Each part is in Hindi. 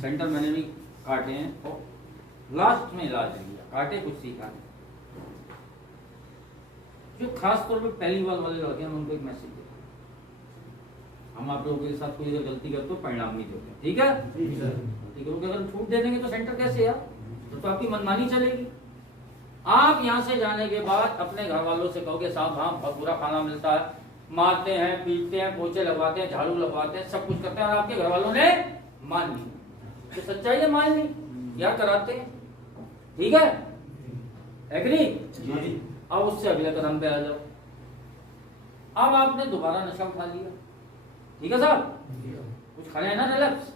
सेंटर मैंने भी काटे हैं और लास्ट में इलाज लिया, काटे कुछ सीखा नहीं। जो खास तौर पे पहली बार वाले लड़के हैं, उनको एक मैसेज देता हूं, हम आप लोगों के साथ कोई अगर गलती करते हो परिणाम नहीं देते, ठीक है? ठीक है, अगर छूट दे देंगे तो सेंटर कैसे यार, तो आपकी मनमानी चलेगी। आप यहाँ से जाने के बाद अपने घर वालों से कहोगे साहब हाँ बहुत बुरा खाना मिलता है, मारते हैं, पीटते हैं, पोछे लगवाते हैं, झाड़ू लगवाते हैं, सब कुछ करते हैं, और आपके घर वालों ने मान ली, तो सच्चाई है मान ली, क्या कराते हैं, ठीक है? एग्री? अब उससे अगले कदम पे आ जाओ। अब आपने दोबारा नशा उठा लिया, ठीक है साहब? कुछ खाया है ना रिलैक्स,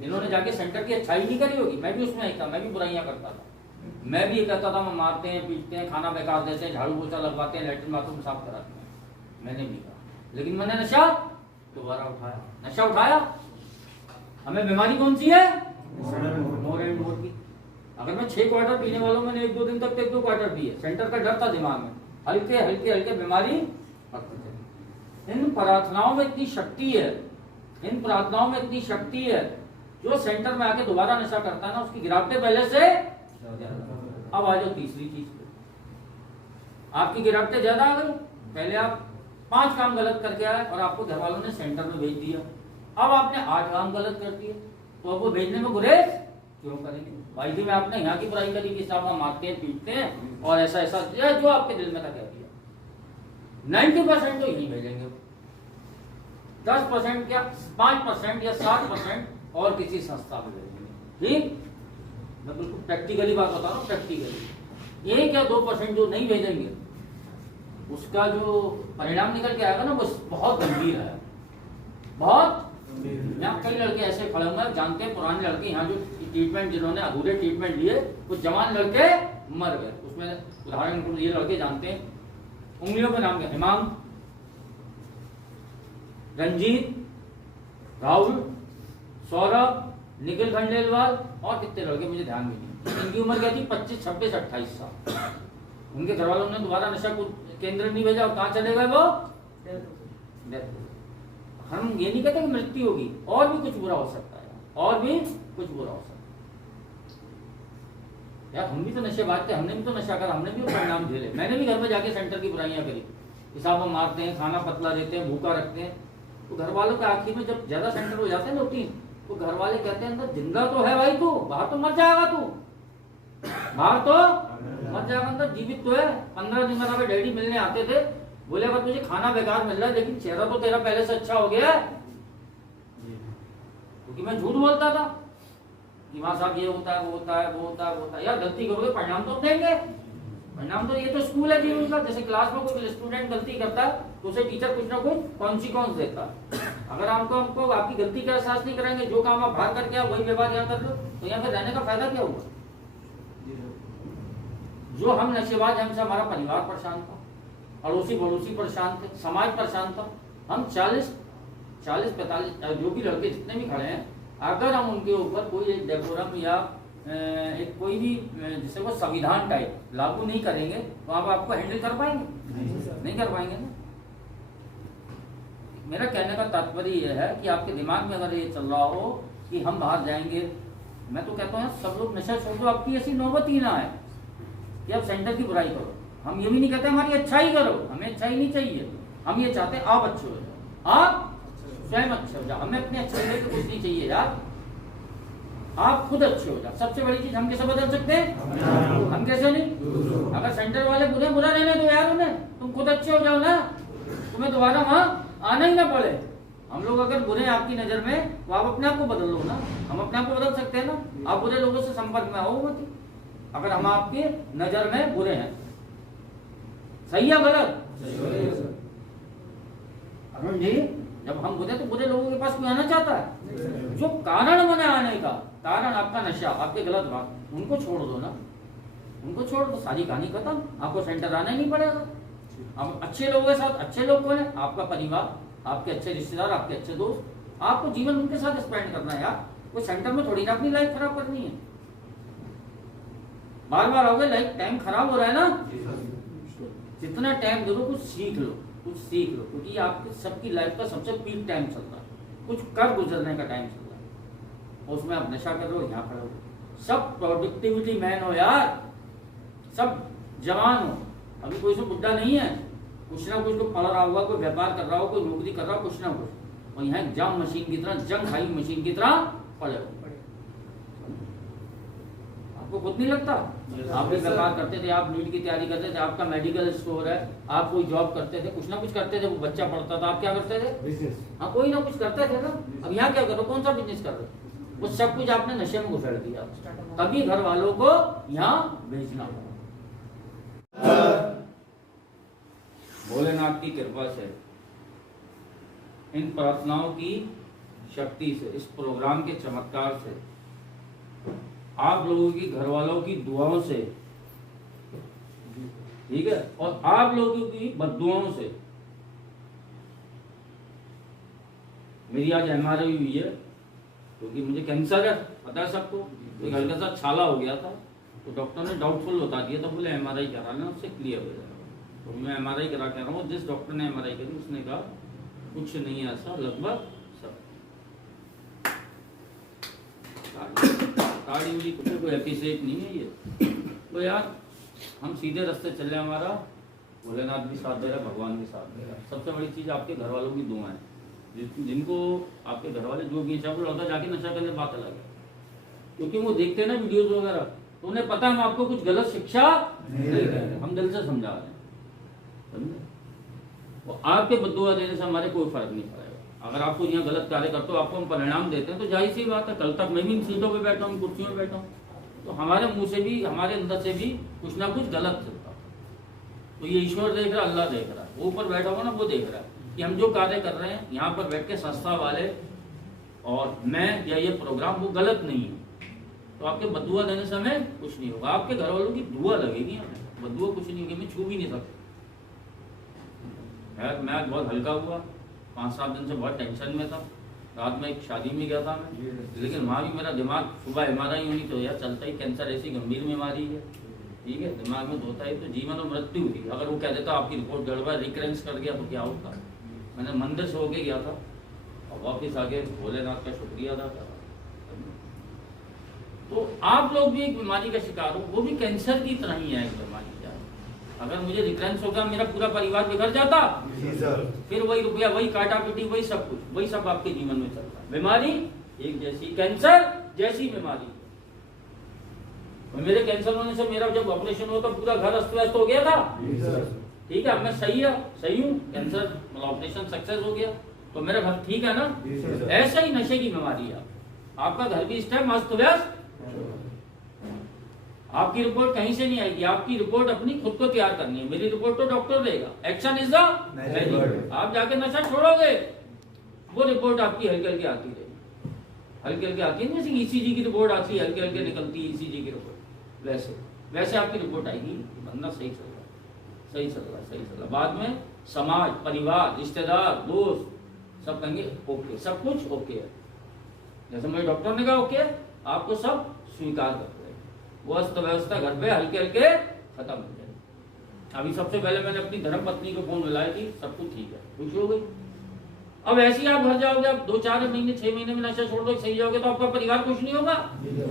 इन्होंने जाके सेंटर की अच्छाई नहीं करी होगी, मैं भी उसमें ही था, मैं भी बुराइयां करता था, मैं भी ये कहता था, मैं मारते हैं, पीटते हैं, खाना बेकार देते हैं, झाड़ू पोछा लगवाते हैं, लेटरिन बाथरूम साफ कराते हैं, मैंने भी कहा, लेकिन मैंने नशा दोबारा उठाया। नशा उठाया, हमें बीमारी कौन सी है? मोर एंड मोर की। अगर मैं 6 क्वार्टर पीने वालों में 1-2 दिन तक 1-2 क्वार्टर पिए, सेंटर का डर था दिमाग में, हल्के हल्के हल्के बीमारी बढ़ती चली। इन प्रार्थनाओं में इतनी शक्ति है, इन प्रार्थनाओं में इतनी शक्ति है, जो सेंटर में आके दोबारा नशा करता है ना, उसकी गिरावटें पहले से। अब आ जाओ तीसरी चीज पे, आपकी गिरावटें ज्यादा आ गई, पहले आप 5 काम गलत करके आए और आपको घर वालों ने सेंटर में भेज दिया, अब आपने 8 काम गलत कर दिए, तो अब वो भेजने में गुरेज क्यों करेंगे? भाई जी, मैं आपने यहाँ की बुराई करी कि साहब हम मारते हैं, पीटते हैं और ऐसा ऐसा, जो आपके दिल में था कह दिया, 90% तो यही भेजेंगे, 10% क्या 5% या 7% और किसी संस्था में भेजेंगे, ठीक? मैं बिल्कुल प्रैक्टिकली बात बता रहा हूँ, प्रैक्टिकली 1 या 2% जो नहीं भेजेंगे, उसका जो परिणाम निकल के आएगा ना, वो बहुत गंभीर है, बहुत। यहाँ कई लड़के ऐसे खड़े हुए जानते हैं, पुराने लड़के यहाँ जो ट्रीटमेंट, जिन्होंने अधूरे ट्रीटमेंट लिए, कुछ जवान लड़के मर गए, उसमें उदाहरण के लिए ये लड़के जानते हैं, उंगलियों पे नाम है, हिमांग, रंजीत, राहुल, सौरभ, निखिल खंडेलवाल और कितने लड़के मुझे ध्यान भी नहीं, इनकी उम्र क्या थी 25, 26, 28 साल। उनके घर वालों ने दोबारा नशा केंद्र नहीं भेजा, कहाँ चले गए वो? हम ये नहीं कहते कि मृत्यु होगी, और भी कुछ बुरा हो सकता है, और भी कुछ बुरा हो सकता है यार। हम भी तो नशेबाज थे, हमने भी तो नशा करा, हमने भी परिणाम झेले। मैंने भी घर में जाके सेंटर की बुराइयां करी, हिसाब हम मारते हैं, खाना पतला देते हैं, भूखा रखते हैं, तो घर वालों के आखिर में जब ज्यादा सेंटर हो जाते हैं ना 3, तो घर वाले कहते हैं अंदर जिंदा तो है भाई तू, बाहर तो मर जाएगा तू, बाहर तो मर जाएगा, अंदर जीवित तो है। 15 दिन में डैडी मिलने आते थे, बोले अगर तुझे खाना बेकार मिल रहा है लेकिन चेहरा तो तेरा पहले से अच्छा हो गया है, क्योंकि मैं झूठ बोलता था कि वहां साहब ये होता है, वो होता है, वो होता है, वो होता है। यार गलती करोगे परिणाम तो देंगे, परिणाम तो, ये तो स्कूल है जीवन का। जैसे क्लास में कोई स्टूडेंट गलती करता है तो उसे टीचर कुछ ना कुछ कॉन्सिक्वेंस देता है। अगर हमको आपकी गलती का एहसास नहीं कराएंगे, जो काम आप बाहर करके आओ वही व्यवहार यहाँ कर लो, तो यहाँ पे रहने का फायदा क्या हुआ? जो हम नशेबाज, हमसे हमारा परिवार परेशान था, अड़ोसी पड़ोसी परेशान थे, समाज परेशान था। हम 40-45 जो भी लड़के जितने भी खड़े हैं, अगर हम उनके ऊपर कोई एक डेकोरम या एक कोई भी जैसे वो संविधान टाइप लागू नहीं करेंगे, तो आप आपको हैंडल कर पाएंगे? नहीं कर पाएंगे ना। मेरा कहने का तात्पर्य यह है कि आपके दिमाग में अगर ये चल रहा हो कि हम बाहर जाएंगे, मैं तो कहता हूँ सब लोग नशा छोड़ दो, आपकी ऐसी नौबत ही ना है कि आप सेंटर की बुराई करो। हम ये भी नहीं कहते हमारी अच्छाई करो, हमें अच्छाई नहीं चाहिए, हम ये चाहते हैं आप अच्छे हो जाओ, आप स्वयं अच्छे हो जाओ, हमें अपने अच्छे होने को कुछ नहीं चाहिए यार, आप खुद अच्छे हो जाओ। सबसे बड़ी चीज हम कैसे बदल सकते हैं? हम कैसे नहीं? अगर सेंटर वाले बुरा रहने दो यार उन्हें, तुम खुद अच्छे हो जाओ ना, तुम्हें दोबारा वहां आना ही ना पड़े। हम लोग अगर बुरे हैं आपकी नजर में, तो आप अपने आप को बदल लो ना, हम अपने आप को बदल सकते हैं ना। आप बुरे लोगों से संपर्क में आओ मत, अगर हम आपकी नजर में बुरे हैं। सही है गलत? अरुण जी, जब हम बुरे, तो बुरे लोगों के पास कोई आना चाहता है? जो कारण बने आने का, कारण आपका नशा, आपके गलत बात, उनको छोड़ दो ना, उनको छोड़ दो, सारी कहानी खत्म, आपको सेंटर आना ही नहीं पड़ेगा। हम अच्छे लोगों के साथ, अच्छे लोग कौन है? आपका परिवार, आपके अच्छे रिश्तेदार, आपके अच्छे दोस्त, आपको जीवन उनके साथ स्पेंड करना है यार। कोई सेंटर में थोड़ी ना अपनी लाइफ खराब करनी है। बार बार आओगे, लाइफ टाइम खराब हो रहा है ना, जितना टाइम दो कुछ सीख लो, कुछ सीख लो, क्योंकि आपकी सबकी लाइफ का सबसे पीक टाइम चल रहा है, कुछ कर गुजरने का टाइम चल रहा है। और उसमें आप नशा कर रहे हो, यहाँ खड़े हो। सब प्रोडक्टिविटी मैन हो यार, सब जवान हो, अभी कोई सब बुढ़ा नहीं है। कुछ ना कुछ तो पढ़ रहा होगा, कोई व्यापार कर रहा हो, कोई नौकरी कर रहा हो, कुछ ना कुछ। और यहाँ जंग मशीन की तरह, जंग खाई मशीन की तरह पड़े हो। आपको खुद नहीं लगता? आप भी व्यापार करते थे, आप नीट की तैयारी करते थे, आपका मेडिकल स्टोर है, आप कोई जॉब करते थे, कुछ ना कुछ करते थे, वो बच्चा पढ़ता था, आप क्या करते थे? बिजनेस। हाँ, कोई ना कुछ करते थे ना। अब यहाँ क्या करो, कौन सा बिजनेस कर रहे हो? वो सब कुछ आपने नशे में घुसेड़ दिया, तभी घर वालों को यहाँ भेजना पड़ा। भोलेनाथ की कृपा से, इन प्रार्थनाओं की शक्ति से, इस प्रोग्राम के चमत्कार से, आप लोगों की घर वालों की दुआओं से, ठीक है, और आप लोगों की बद्दुआओं से मेरी आज एमआरआई हुई है, क्योंकि मुझे कैंसर है, पता है सबको। एक हल्का सा छाला हो गया था, तो डॉक्टर ने डाउटफुल बता दिया था, बोले एमआरआई करा लेना, उससे क्लियर हो जाएगा। तो मैं एमआरआई करा के रहा हूँ। जिस डॉक्टर ने एमआरआई करी उसने कहा कुछ नहीं है ऐसा, लगभग सब ताड़ी उड़ी, कोई एपिसेट नहीं है ये। तो यार हम सीधे रास्ते चल रहे, हमारा भोलेनाथ भी साथ दे रहा है, भगवान भी साथ दे रहा है। सबसे बड़ी चीज़ आपके घर वालों की दुआ है, जिनको आपके घर वाले जो भी चाहे लौटा जाके नशा करने बात अलग है, क्योंकि वो देखते हैं ना वीडियोज वगैरह, तो उन्हें पता है हम आपको कुछ गलत शिक्षा नहीं दे रहे हैं, हम दिल से समझा रहे हैं, समझे? वो आपके बद्दुआ देने से हमारे कोई फर्क नहीं पड़ेगा। अगर आपको यहाँ गलत कार्य करते हो, आपको हम परिणाम देते हैं, तो जाहिर सी बात है, कल तक मैं भी इन सीटों पे बैठा हूँ, कुर्सियों में बैठा हूँ, तो हमारे मुंह से भी, हमारे अंदर से भी कुछ ना कुछ गलत चलता। तो ये ईश्वर देख रहा है, अल्लाह देख रहा है, वो ऊपर बैठा हुआ ना, वो देख रहा है कि हम जो कार्य कर रहे हैं यहाँ पर बैठ के, संस्था वाले और मैं, या ये प्रोग्राम, वो गलत नहीं है। तो आपके बद्दुआ देने से हमें कुछ नहीं होगा, आपके घर वालों की दुआ लगेगी हमें, बद्दुआ कुछ नहीं होगी, हमें छू भी नहीं सकते। मैं आज बहुत हल्का हुआ, 5-7 दिन से बहुत टेंशन में था। रात में एक शादी में गया था मैं, लेकिन वहाँ भी मेरा दिमाग, सुबह एमआरआई हुई तो यार चलता ही, कैंसर ऐसी गंभीर बीमारी है, ठीक है, दिमाग में धोता ही, तो जीवन और मृत्यु हुई। अगर वो कह देता आपकी रिपोर्ट गड़बड़, रिकरेंस कर गया, तो क्या होता? मैंने मंदिर से होके गया था और वापिस आके भोलेनाथ का शुक्रिया अदा करा। तो आप लोग भी एक बीमारी का शिकार हो, वो भी कैंसर की तरह ही है एक बीमारी। अगर मुझे रिकरेंस होगा, मेरा पूरा परिवार बिगड़ जाता, फिर वही रुपया, वही काटा पीटी, वही सब कुछ, वही सब आपके जीवन में चलता। बीमारी एक जैसी, कैंसर जैसी बीमारी। और मेरे कैंसर होने से मेरा जब ऑपरेशन हुआ तो पूरा घर अस्त व्यस्त हो गया था, ठीक है, अब मैं सही हूँ, कैंसर मतलब ऑपरेशन सक्सेस हो गया, तो मेरा घर ठीक है ना। ऐसा ही नशे की बीमारी है, आपका घर भी इस टाइम अस्त व्यस्त। आपकी रिपोर्ट कहीं से नहीं आएगी, आपकी रिपोर्ट अपनी खुद को तैयार करनी है। मेरी रिपोर्ट तो डॉक्टर देगा, एक्शन इज द मैजिक। आप जाके नशा छोड़ोगे, वो रिपोर्ट आपकी हल्के हल्के आती रहेगी, हल्के हल्के आती है, जैसे ईसीजी की रिपोर्ट आती है, हल्के हल्के निकलती है ईसीजी की रिपोर्ट, वैसे आपकी रिपोर्ट आएगी, बंदा सही चल रहा। बाद में समाज, परिवार, रिश्तेदार, दोस्त सब कहेंगे ओके, सब कुछ ओके है। जैसे मेरे डॉक्टर ने कहा ओके, आपको सब स्वीकार कर, वो अस्त व्यवस्था घर पे हल्के हल्के खत्म हो जाए। अभी सबसे पहले मैंने अपनी धर्म पत्नी को फोन मिलाई थी, सब कुछ ठीक है, खुश हो गई। अब ऐसे ही आप घर जाओगे, आप 2-4 महीने 6 महीने में नशा छोड़ दो, सही जाओगे, तो आपका परिवार खुश नहीं होगा?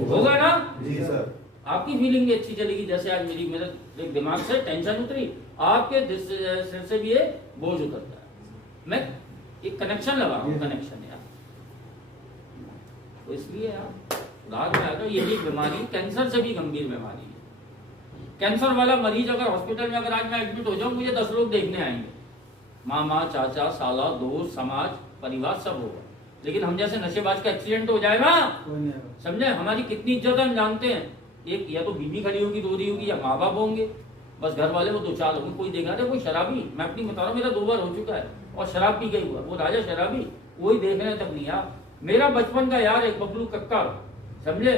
होगा ना जी सर। आपकी फीलिंग भी अच्छी चलेगी, जैसे आज मेरे दिमाग से टेंशन उतरी, आपके सिर से भी ये बोझ उतरता है। मैं एक कनेक्शन लगा रहा हूँ, कनेक्शन यार, तो इसलिए यार रात में आकर ये भी बीमारी कैंसर से भी गंभीर बीमारी है। कैंसर वाला मरीज अगर हॉस्पिटल में, अगर आज मैं एडमिट हो जाऊं, मुझे 10 लोग देखने आएंगे, मामा, चाचा, साला, दोस्त, समाज, परिवार सब होगा। लेकिन हम जैसे नशेबाज का एक्सीडेंट हो जाएगा, समझे, हमारी कितनी इज्जत हम जानते हैं। एक या तो बीबी खड़ी होगी, रोती होगी, या माँ बाप होंगे, बस घर वाले वो 2-4 होंगे। कोई देखा था, कोई शराबी, मैं अपनी बता रहा हूँ, मेरा 2 बार हो चुका है, और शराब पी गई हुआ, वो राजा शराबी, वही देखने तक नहीं आया। मेरा बचपन का यार एक बबलू कक्कड़, समझे,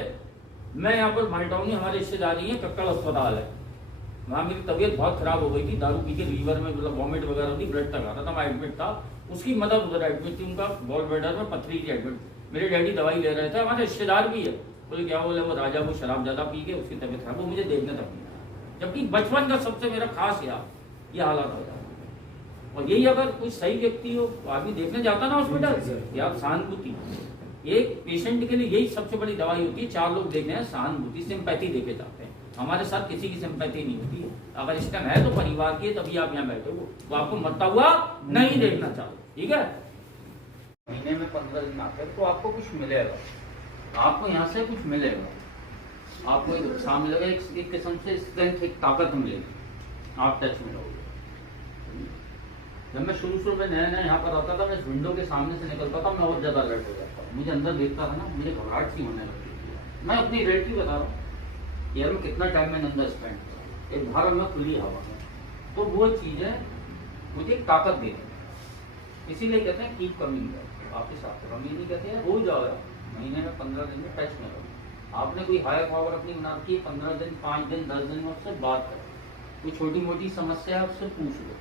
मैं यहाँ पर माल्टाउन में, हमारे रिश्तेदारी है, कक्कड़ अस्पताल है, वहाँ मेरी तबीयत बहुत खराब हो गई थी, दारू पी के लीवर में मतलब वॉमिट वगैरह होती, ब्लड तक आता था, मैं एडमिट था, उसकी मदद उधर एडमिट थी, उनका गॉल ब्लैडर में पथरी थी एडमिट, मेरे डैडी दवाई ले रहे थे, हमारे रिश्तेदार भी है, बोले क्या बोले, वो राजा को शराब ज्यादा पी के उसकी तबीयत खराब, वो मुझे देखने तक नहीं आया, जबकि बचपन का सबसे मेरा खास यार ये हालात हो जाता। और यही अगर कोई सही व्यक्ति हो तो आदमी देखने जाता ना हॉस्पिटल, यार सहानुभूति, एक पेशेंट के लिए यही सबसे बड़ी दवाई होती है। 4 लोग देख रहे हैं, सहानुभूति सिंपैथी देके जाते हैं। हमारे साथ किसी की सिंपैथी नहीं होती है। अगर स्टेम है तो परिवार की, तभी आप यहाँ बैठे हो, वो आपको मरता हुआ नहीं देखना चाहते, ठीक है। महीने में 15 दिन आते हैं तो आपको कुछ मिलेगा, आपको यहाँ से कुछ मिलेगा, आपको एक उत्साह मिलेगा, एक किस्म से स्ट्रेंथ, एक ताकत मिलेगी, आप टच में रहोगे। जब मैं शुरू में नया नया यहाँ पर आता था, मैं इस विंडो के सामने से निकलता था, मैं और ज्यादा अलर्ट हो जाता था। मुझे अंदर देखता था ना, मुझे घबराहट सी होने लगती थी। मैं अपनी रियलिटी बता रहा हूँ यार, मैं कितना टाइम मैंने अंदर स्पेंड किया एक भारत में खुली हवा में, तो वो चीजें मुझे एक ताकत दे रही। इसीलिए कहते हैं कीप कमिंग, आपके साथ हम ये नहीं कहते हैं हो जाओ, महीने में 15 दिन में टच में रहो। आपने कोई हायर पावर अपनी बना रखी है, 15 दिन 5 दिन 10 दिन में उससे बात करो, कोई छोटी मोटी समस्या है उससे पूछ लो,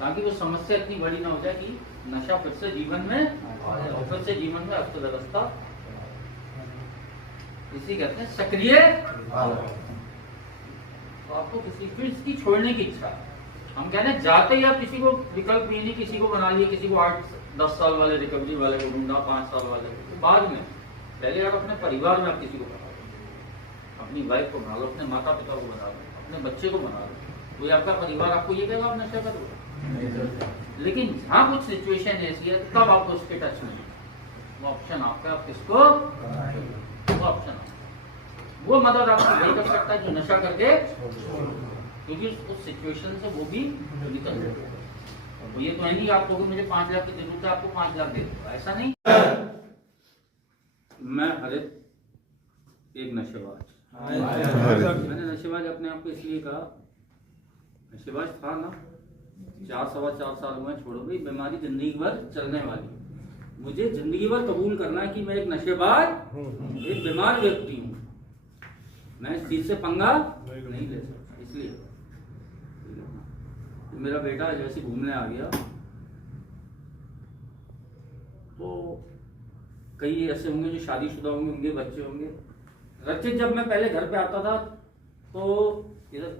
ताकि वो समस्या इतनी बड़ी ना हो जाए कि नशा फिर से जीवन में आ जाए, फिर से जीवन में अर्थव्यवस्था, इसी कहते हैं सक्रिय। तो आपको किसी फिर इसकी छोड़ने की इच्छा है। हम कहते हैं जाते ही आप किसी को विकल्प नहीं, किसी को बना लिए, किसी को 8-10 साल वाले रिकवरी वाले को ढूंढा, 5 साल वाले को, बाद में पहले आप अपने परिवार में आप किसी को बना लो, अपनी वाइफ को बना लो, अपने माता पिता को बना लो, अपने बच्चे को बना लो। तो आपका परिवार आपको ये कहेगा आप नशा करोगे, लेकिन जहाँ कुछ सिचुएशन ऐसी है तब आपको उसके टच में, वो ऑप्शन आपका, आप किसको, वो ऑप्शन, वो मदद आपको नहीं कर सकता है जो नशा करके, क्योंकि उस सिचुएशन से वो भी निकल जाएगा। तो ये तो है नहीं आप लोगों को मुझे 5 लाख की जरूरत है, आपको 5 लाख दे दूंगा, ऐसा नहीं। मैं हरित एक नशेबाज, मैंने नशेबाज अपने आप को इसलिए कहा, नशेबाज था ना, 4-4.25 साल हुए छोड़ो भाई, बीमारी जिंदगी भर चलने वाली। मुझे जिंदगी भर कबूल करना है कि मैं एक नशेबाज, एक बीमार व्यक्ति हूँ, मैं इस चीज से पंगा नहीं ले सकता। इसलिए मेरा बेटा जैसे घूमने आ गया, तो कई ऐसे होंगे जो शादीशुदा होंगे, उनके बच्चे होंगे। रचित जब मैं पहले घर पे आता था तो इधर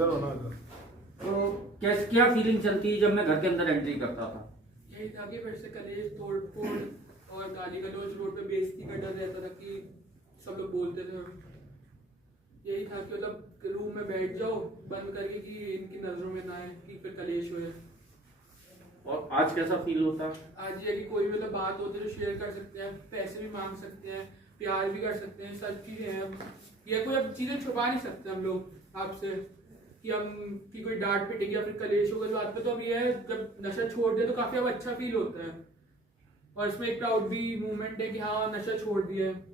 होना, तो क्या फीलिंग चलती है जब मैं घर के अंदर एंट्री करता था? यही था कि फिर से कलेश तोड़ फोड़ और गाली गलौज, रोड पे बेइज्जती का डर रहता था कि सब लोग बोलते थे। यही था कि मतलब रूम में बैठ जाओ बंद करके कि इनकी नजरों में ना आए कि फिर कलेश हो। और आज कैसा फील होता? आज ये कि कोई मतलब बात होती है तो शेयर कर सकते हैं, पैसे भी मांग सकते हैं, प्यार भी कर सकते हैं, सब चीजें हैं। ये कोई अब चीजें छुपा नहीं सकते हम लोग आपसे कि हम कि कोई डांट पिटेगी या फिर कलेश होगा। जो बात पे तो अब ये है, जब नशा छोड़ दिया तो काफी अब अच्छा फील होता है, और इसमें एक प्राउड भी मूवमेंट है कि हाँ नशा छोड़ दिया है।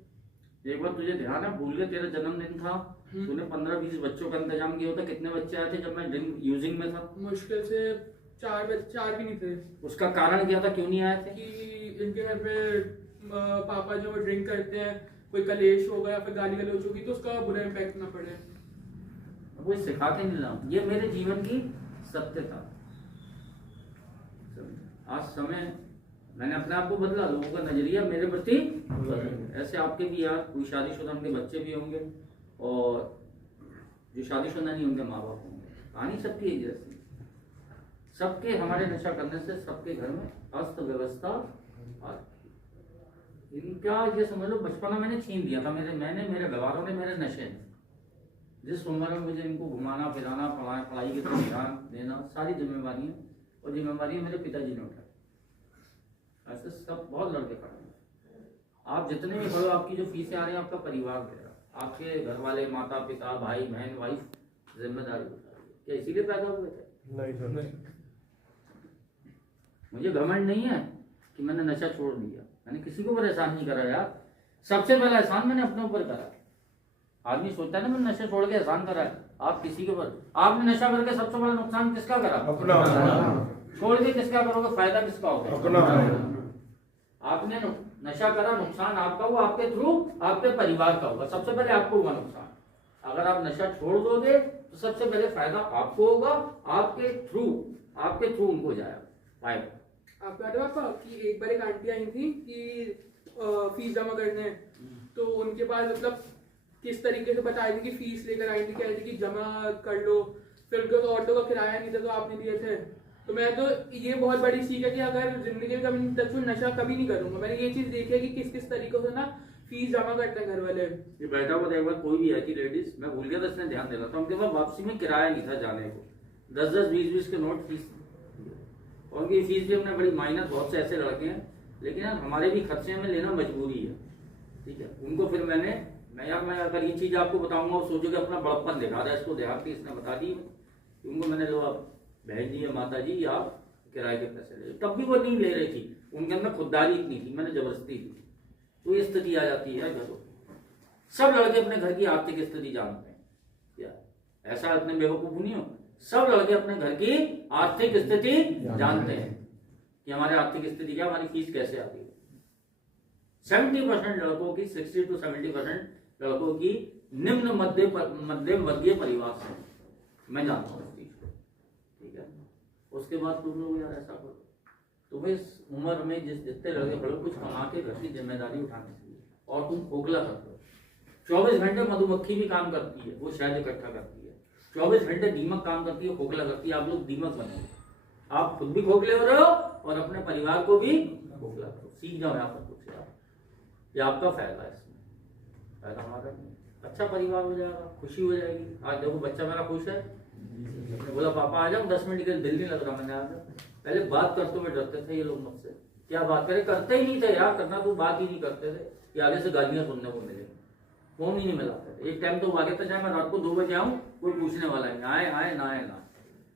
एक बार तुझे ध्यान है, भूल गया तेरा जन्मदिन था, तूने 15-20 बच्चों का इंतजाम किया होता, कितने बच्चे आए थे जब मैं ड्रिंक यूजिंग में था? मुश्किल से 4 भी नहीं थे। उसका कारण क्या था, क्यों नहीं आए थे? कि इनके घर पे पापा जो ड्रिंक करते हैं, कोई कलेश होगा या फिर गाली गलौज होगी तो उसका बुरा इम्पैक्ट ना पड़े। वो सिखाते नहीं रहा, ये मेरे जीवन की सत्यता। आज समय मैंने अपने आप को बदला, लोगों का नजरिया मेरे प्रति, ऐसे आपके भी यार कोई शादीशुदा उनके बच्चे भी होंगे और जो शादीशुदा नहीं उनके माँ बाप होंगे। कहानी सबकी एक जैसी, सबके हमारे नशा करने से सबके घर में अस्त व्यवस्था। इनका ये समझ लो बचपना मैंने छीन दिया था, मैंने मेरे व्यवहारों ने, मेरे नशे ने। जिस उम्र में मुझे इनको घुमाना फिराना, पढ़ाई की तरफ ध्यान देना, सारी जिम्मेवारियां और जिम्मेवारियां मेरे पिताजी ने उठाई। ऐसे सब बहुत लड़के खड़े हैं, आप जितने भी बड़ो, आपकी जो फीसें आ रही हैं आपका परिवार दे रहा, आपके घर वाले, माता पिता, भाई बहन, वाइफ जिम्मेदारी उठा रही है। क्या इसीलिए पैदा हुए थे? नहीं सर, नहीं। मुझे घमंड नहीं है कि मैंने नशा छोड़ दिया, मैंने किसी को एहसान नहीं करा यार। सबसे पहला एहसान मैंने अपने ऊपर करा। आदमी सोचता है ना मैंने नशा छोड़ के एहसान करा है, आप किसी के ऊपर, आपने नशा करके सबसे बड़ा नुकसान किसका करा? अपना। छोड़ के किसका करोगे, फायदा किसका होगा? अपना। आपने नशा करा, नुकसान आपका हुआ, आपके थ्रू आपके परिवार का होगा। सबसे पहले आपको होगा नुकसान। अगर आप नशा छोड़ दोगे तो सबसे पहले फायदा आपको होगा, आपके थ्रू उनको जाएगा फायदा। आपको याद है पापा कि एक बार एक आंटी आई थी कि फीस जमा करने, तो उनके पास मतलब किस तरीके से बताई थी कि फीस लेकर आई थी, कह रही थी कि जमा कर लो, फिर उनके ऑटो का किराया नहीं था तो आपने दिए थे, तो मैं तो ये बहुत बड़ी सीख है कि अगर जिंदगी में कभी तक नशा कभी नहीं करूंगा। मैंने ये चीज देखी है कि किस किस तरीकों से ना फीस जमा करते हैं घर वाले। ये बैठा हुआ एक बार कोई भी आई थी लेडीज, मैं भूल गया था, इसने ध्यान देना था, उनके पास वापसी में किराया नहीं था जाने को, 10-10, 20-20 के नोट फीस, और उनकी फीस भी हमने बड़ी माइनस, बहुत से ऐसे लड़के हैं, लेकिन यार हमारे भी खर्चे में लेना मजबूरी है, ठीक है। उनको फिर मैं अगर ये चीज आपको बताऊंगा और सोचोगे अपना बड़प्पन दिखा रहा है, इसको देहाती इसने बता दी, उनको मैंने लो आप भेज दिए माता जी आप किराए के पैसे ले, तब भी वो नहीं ले रही थी, उनके अंदर खुददारी इतनी थी, मैंने जबरदस्ती दी। तो ये स्थिति आ जाती है घरों की। सब लड़के अपने घर की आर्थिक स्थिति जानते हैं क्या, ऐसा इतने बेवकूफ नहीं हो, सब लड़के अपने घर की आर्थिक स्थिति जानते हैं कि हमारी आर्थिक स्थिति क्या, हमारी फीस कैसे आती है। 70% लड़कों की, 60 to 70% लड़कों की निम्न मध्यम वर्गीय परिवार से, मैं जानता हूँ इस चीज को, ठीक है। उसके बाद तुम लोग यार ऐसा करो, तुम्हें इस उम्र में जितने लड़के पड़ो कुछ कमा के घर की जिम्मेदारी उठानी चाहिए, और तुम खोखला करते हो। 24 घंटे मधुमक्खी भी काम करती है, वो शहद इकट्ठा करती है, 24 घंटे दीमक काम करती है, खोखला करती है। आप लोग दीमक बने, आप खुद भी खोखले हो रहे हो और अपने परिवार को भी खोखला करो। सीख जाओ यहाँ पर कुछ यार, ये आपका फायदा है, इसमें फायदा हमारा नहीं। अच्छा परिवार हो जाएगा, खुशी हो जाएगी। आज देखो बच्चा मेरा खुश है, बोला पापा आ जाओ 10 मिनट के लिए, दिल नहीं लग रहा, मैंने आ जाओ। पहले बात करते हुए डरते थे ये लोग मुझसे, क्या बात करें, करते ही नहीं थे यार, करना तो बात ही नहीं करते थे कि आगे से गालियां सुनने को मिले, फोन ही नहीं मिलाते थे। एक टाइम तो आगे तक चाहे मैं रात को 2 बजे आऊँ कोई पूछने वाला है, आए ना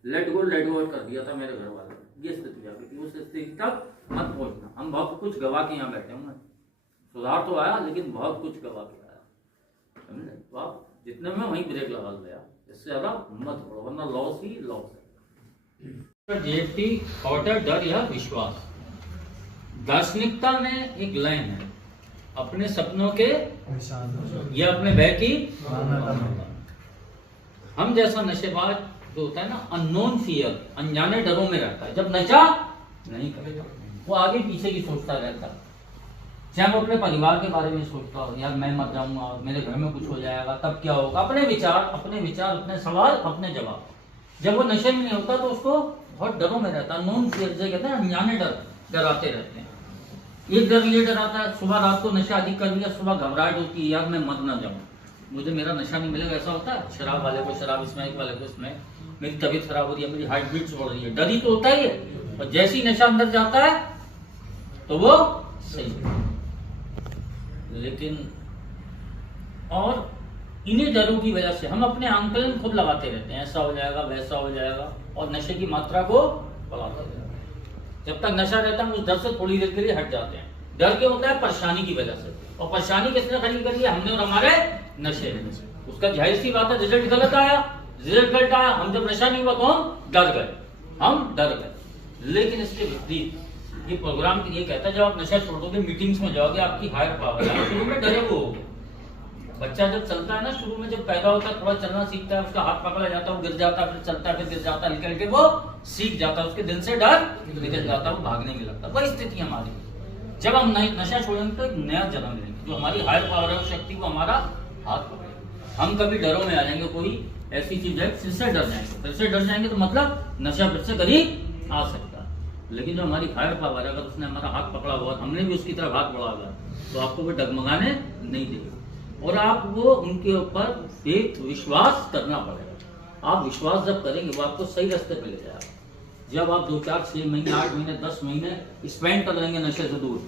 लेट गो कर दिया था मेरे घर वाले। ये स्थिति आ गई थी, उस स्थिति तक मत पहुंचना। हम बहुत कुछ गवा के यहाँ बैठे हुए, सुधार तो आया लेकिन बहुत कुछ गवा के आया, समझे। तो आप जितने में वहीं ब्रेक लगा लिया, इससे ज्यादा मत पड़ो, वरना लॉस ही लॉस है। जेटी ऑर्डर, डर या विश्वास। दार्शनिकता में एक लाइन है, अपने सपनों के या अपने भय की। हम जैसा नशेबाज जो होता है ना, अननोन फियर, अनजाने डरों में रहता है। जब नशा नहीं करता वो आगे पीछे की सोचता रहता है, चाहे वो अपने परिवार के बारे में सोचता हो, यार मैं मर जाऊंगा, मेरे घर में कुछ हो जाएगा तब क्या होगा, अपने विचार, अपने सवाल, अपने जवाब। जब वो नशे में नहीं होता तो उसको बहुत डरों में रहता है, नॉन फियर से कहते हैं, अनजाने डराते रहते हैं। एक डर ये डराता है, सुबह रात को नशा अधिक कर लिया, सुबह घबराहट होती है, यार मैं मर ना जाऊं, मुझे मेरा नशा नहीं मिलेगा, ऐसा होता है। शराब वाले को शराब, स्मैक वाले को स्मैक, मेरी तबीयत खराब हो रही है, मेरी हार्ट बीट बढ़ रही है, डर ही तो होता ही है। और जैसी नशा अंदर जाता है तो वो सही है। लेकिन और इन्हीं डरों की वजह से हम अपने आंकलन खुद लगाते रहते हैं, ऐसा हो जाएगा वैसा हो जाएगा, और नशे की मात्रा को बढ़ाते रहते हैं। जब तक नशा रहता है उस डर से थोड़ी देर के लिए हट जाते हैं। डर क्या होता है, परेशानी की वजह से, और परेशानी किसने खड़ी करी है, हमने और हमारे नशे ने। उसका जाहिर सी बात है रिजल्ट गलत आया, हम जब नशा नहीं हुआ तो हम डर गए। लेकिन इसके विपरीत ये प्रोग्राम ये कहता है, जब आप नशा छोड़ दोगे, मीटिंग्स में जाओगे, आपकी हायर पावर है। शुरू में डरे वो बच्चा जब चलता है ना, शुरू में जब पैदा होता है, थोड़ा चलना सीखता है, उसका हाथ पकड़ा जाता है, वो गिर जाता है, फिर चलता है, फिर गिर जाता है, हल्के वो सीख जाता है, उसके दिल से डर निकल जाता है, वो भागने में लगता है। वही स्थिति हमारी। जब हम नशा छोड़ेंगे तो एक नया जन्म लेंगे, जो हमारी हायर पावर है, शक्ति को हमारा हाथ पकड़ेगा। हम कभी डरों में आ जाएंगे, कोई ऐसी चीज है फिर से डर जाएंगे, तो मतलब नशा फिर से करीब आ सकता है। लेकिन जो हमारी हायर पावर है, अगर उसने हमारा हाथ पकड़ा हुआ, हमने भी उसकी तरफ हाथ बढ़ा हुआ, तो आपको वो डगमगाने नहीं देगा, और आप वो उनके ऊपर एक विश्वास करना पड़ेगा। आप विश्वास जब करेंगे, वो आपको सही रास्ते पे ले जाएगा। जब आप 2, 4, 6 महीने, 8 महीने, 10 महीने स्पेंड कर लेंगे नशे से दूर,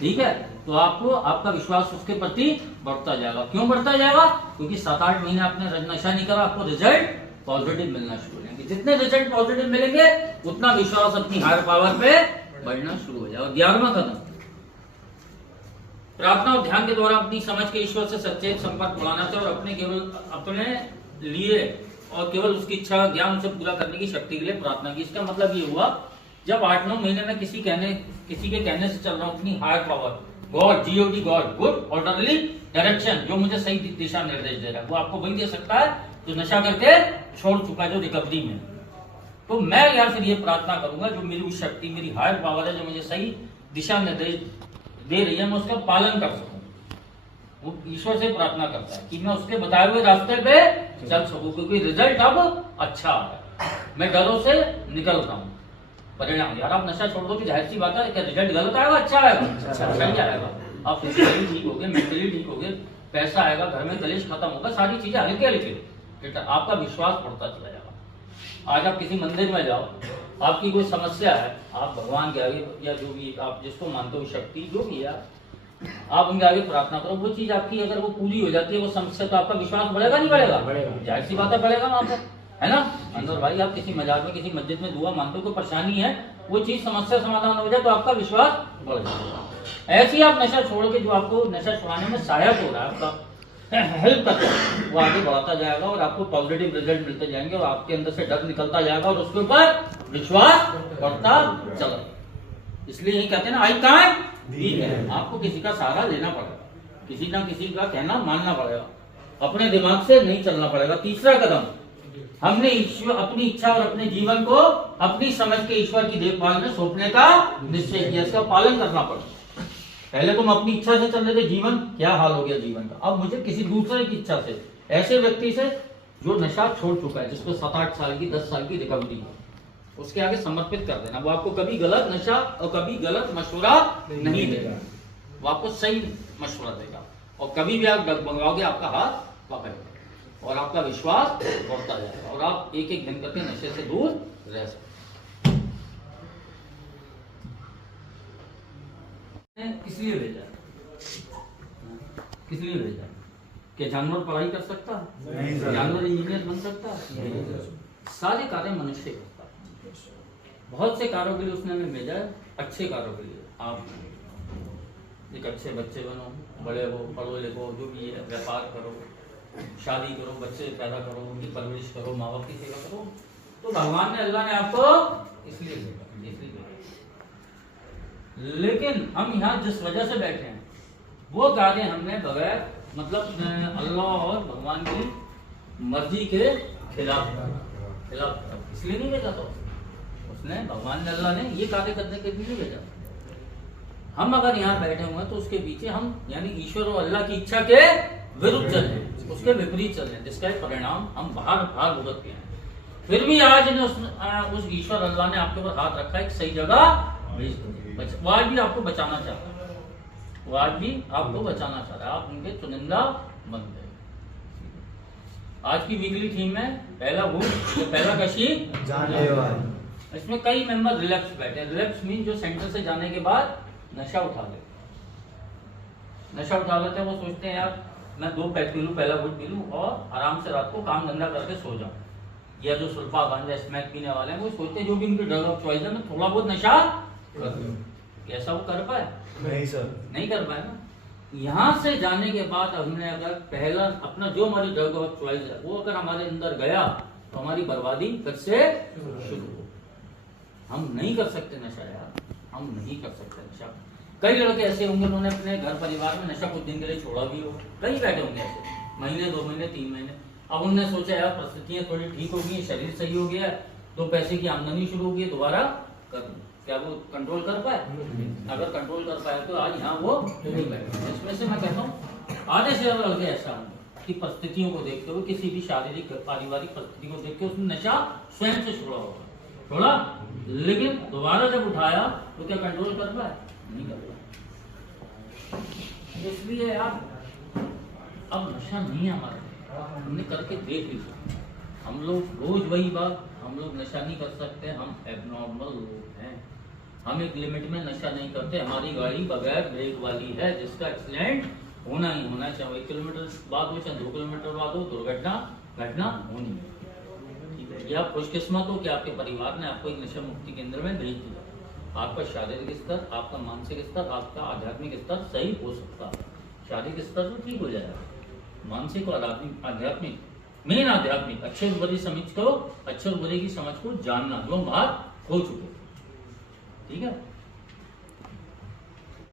ठीक है, तो आपको आपका विश्वास उसके प्रति बढ़ता जाएगा। क्यों बढ़ता जाएगा? क्योंकि 7-8 महीने आपने नशा नहीं करा, आपको रिजल्ट पॉजिटिव मिलना शुरू हो जाएंगे। जितने रिजल्ट पॉजिटिव मिलेंगे, उतना विश्वास अपनी हायर पावर पे बढ़ना शुरू हो जाएगा। 11वां कदम, प्रार्थना और ध्यान के द्वारा अपनी समझ के ईश्वर से सच्चे संपर्क बढ़ाना चाहिए, और अपने लिए और केवल उसकी इच्छा ज्ञान उसे पूरा करने की शक्ति के लिए प्रार्थना की। इसका मतलब ये हुआ, जब 8-9 महीने में किसी के कहने से चल रहा हूं, अपनी higher power, God, GOD, good orderly direction, जो मुझे सही दिशा निर्देश दे रहा है, वो आपको वही दे सकता है जो नशा करके छोड़ चुका है, जो रिकवरी में। तो मैं यार फिर ये प्रार्थना करूंगा, जो मेरी उस शक्ति, मेरी हायर पावर है, जो मुझे सही दिशा निर्देश दे रही है, मैं उसका पालन कर सकूं। वो ईश्वर से प्रार्थना करता है कि मैं उसके बताए हुए रास्ते पे चल सकूं, क्योंकि रिजल्ट अब अच्छा है, मैं डरों से निकल रहा हूं। परिणाम। यार आप नशा छोड़ दो कि जाहिर सी बात है कि रिजल्ट गलत आएगा अच्छा आएगा? अच्छा ही आएगा। आप फिजिकली ठीक हो गए, मेंटली ठीक हो गए, पैसा आएगा, घर में कलेश खत्म होगा, सारी चीजें हल्के हल्के, आपका विश्वास बढ़ता चला जाएगा। आज आप किसी मंदिर में जाओ, आपकी कोई समस्या है, आप भगवान के आगे या जो भी आप जिसको मानते हो शक्ति जो भी है, आप उनके आगे प्रार्थना करो, वो चीज आपकी अगर वो पूरी हो जाती है, वो समस्या, तो आपका विश्वास बढ़ेगा नहीं बढ़ेगा? जाहिर सी बात है बढ़ेगा वहां पर, है ना? अंदर भाई आप किसी मजार में किसी मस्जिद में दुआ मानते हो, कोई परेशानी है, वो चीज समस्या समाधान हो जाए तो आपका विश्वास बढ़ जाएगा। ऐसे ही आप नशा छोड़ के जो आपको नशा छुड़ाने में सहायक हो रहा है, आपका हेल्प करता है, वो आगे बढ़ाता जाएगा और आपको पॉजिटिव रिजल्ट मिलते जाएंगे और आपके अंदर से डर निकलता जाएगा और उसके ऊपर विश्वास बढ़ता चला। इसलिए यही कहते हैं ना, आई कांट बी है। आपको किसी का सहारा लेना पड़ेगा, किसी ना किसी का कहना मानना पड़ेगा, अपने दिमाग से नहीं चलना पड़ेगा। तीसरा कदम, हमने ईश्वर अपनी इच्छा और अपने जीवन को अपनी समझ के ईश्वर की देखभाल में सौंपने का निश्चय किया, इसका पालन करना पड़ेगा। पहले तुम अपनी इच्छा से चल रहे थे, जीवन क्या हाल हो गया जीवन का, अब मुझे किसी दूसरे की इच्छा से, ऐसे व्यक्ति से जो नशा छोड़ चुका है, जिसको 7-8 साल की 10 साल की रिकवरी है, उसके आगे समर्पित कर देना। वो आपको कभी गलत नशा और कभी गलत मशवरा नहीं देगा, वो आपको सही मशवरा देगा और कभी भी आप डगमगाओगे आपका हाथ पकड़ेगा और आपका विश्वास बढ़ता जाएगा और आप एक एक दिन करके नशे से दूर रह सकते। किस लिए भेजा? किस लिए भेजा? क्या जानवर पढ़ाई कर सकता है? जानवर इंजीनियर बन सकता है? सारे कार्य मनुष्य करता है। बहुत से कार्यों के लिए उसने हमें भेजा है, अच्छे कार्यों के लिए। आप एक अच्छे बच्चे बनो, बड़े हो, पढ़ो लिखो, जो भी है, व्यापार करो, शादी करो, बच्चे पैदा करो, उनकी परवरिश करो, माँ बाप की सेवा करो, तो भगवान ने, अल्लाह ने आपको इसलिए भेजा। लेकिन हम यहाँ जिस वजह से बैठे हैं, वो कार्य हमने बगैर मतलब अल्लाह और भगवान की मर्जी के खिलाफ इसलिए नहीं भेजा था उसने, भगवान ने, अल्लाह ने ये कार्य करने के लिए नहीं भेजा। हम अगर यहाँ बैठे हुए हैं तो उसके पीछे हम यानी ईश्वर और अल्लाह की इच्छा के विरुद्ध चल रहे हैं, उसके विपरीत चल रहे हैं, जिसका परिणाम हम बाहर भुगतते हैं। फिर भी आज उस ईश्वर अल्लाह ने आपके ऊपर हाथ रखा, एक सही जगह वो आज भी आपको बचाना चाहता है, वो आज भी आपको बचाना चाह रहा है, आप उनके चुनिंदा बनते हैं। आज की वीकली थीम में पहला पहला कशी जानलेवा। इसमें कई मेंबर रिलैक्स बैठे। रिलैक्स मीन जो सेंटर से जाने के बाद नशा उठा लेते हैं। वो सोचते हैं यार मैं 2 पैक पी लूं, पहला गुट पी लूं और आराम से रात को काम धंधा करके सो जाऊं। या जो सुल्फा गांजा स्मैक पीने वाले हैं, वो सोचते हैं जो भी उनकी ड्रग ऑफ चॉइस है, मैं थोड़ा बहुत नशा कर लूं। कैसा वो कर पाए? नहीं सर, नहीं कर पाए ना। यहाँ से जाने के बाद हमने अगर पहला अपना जो हमारी ड्रग ऑफ चॉइस है वो अगर हमारे अंदर गया तो हमारी बर्बादी फिर से शुरू हो। हम नहीं कर सकते नशा यार, हम नहीं कर सकते नशा। कई लड़के ऐसे होंगे उन्होंने अपने घर परिवार में नशा कुछ दिन के लिए छोड़ा भी हो, कई बैठे होंगे ऐसे, महीने 2 महीने 3 महीने। अब उन्होंने सोचा यार परिस्थितियां थोड़ी ठीक हो गई, शरीर सही हो गया, 2 पैसे की आमदनी शुरू हो गई, दोबारा कर लूं। क्या वो कंट्रोल कर पाए? अगर कंट्रोल कर पाए तो आज यहाँ वो नहीं बैठे। इसमें से मैं कहता हूँ आधे से ज्यादा लड़के ऐसा होंगे कि परिस्थितियों को देखते हुए, किसी भी शारीरिक पारिवारिक परिस्थिति को देख के उसने नशा स्वयं से छोड़ा, लेकिन दोबारा जब उठाया तो क्या कंट्रोल कर पाए? नहीं कर पाए। इसलिए यार अब नशा नहीं है हमारा, हमने करके देख लीजिए। हम लोग रोज वही बात, हम लोग नशा नहीं कर सकते, हम एबनॉर्मल लोग हैं। हम एक लिमिट में नशा नहीं करते। हमारी गाड़ी बगैर ब्रेक वाली है, जिसका एक्सीडेंट होना ही होना, चाहे 1 किलोमीटर बाद हो चाहे 2 किलोमीटर बाद हो, घटना होनी है। ठीक है, ये आप खुशकिस्मत हो कि आपके परिवार ने आपको एक नशा मुक्ति केंद्र में भेज दिया। आपका शारीरिक स्तर, आपका मानसिक स्तर, आपका आध्यात्मिक स्तर सही हो सकता है। शारीरिक स्तर तो ठीक हो जाएगा, मानसिक और आध्यात्मिक, मेन आध्यात्मिक, अच्छे और बुरे समझ को, अच्छे और बुरे की समझ को जानना, जो बात हो चुके, ठीक है।